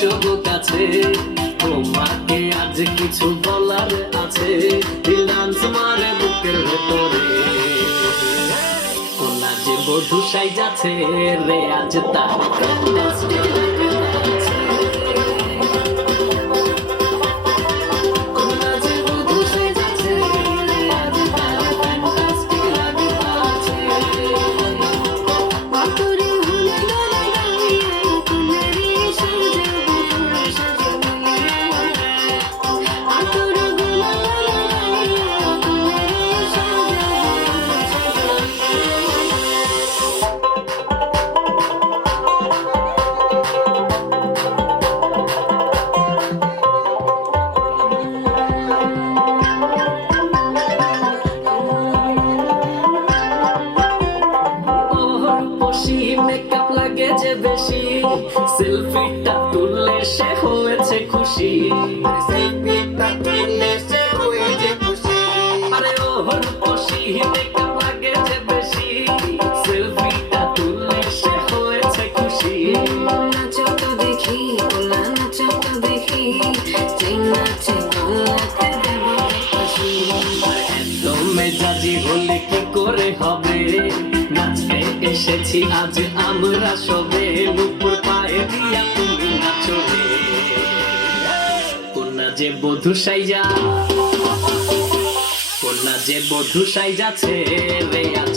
বসবো কাছে তোমাকে আজ কিছু বলার আছে। ডান্স মারে বুকের ভেতরে। যে বধু সাই যাচ্ছে রে, আজ তার মেকআপ লাগে যে বেশি। সেলফিটা তুললে সে হয়েছে খুশি। সেলফিটা তুললে সে হয়েছে খুশি। আরে ওর বসি মেকআপ লাগে যে বেশি। সেলফিটা তুললে সে হয়েছে খুশি। নাচো তো দেখি ওলা নাচো তো দেখি। চাই নাচে গলাতে দেব খুশি একদম মেজাজি হলে কি করে হবে? এসেছি, আজ আমরা সবে নুপুর পায়ে দিয়া তুমি নাচো রে কন্যা যে বধু সাইজা, কন্যা যে বধু সাইজাছে রে আজ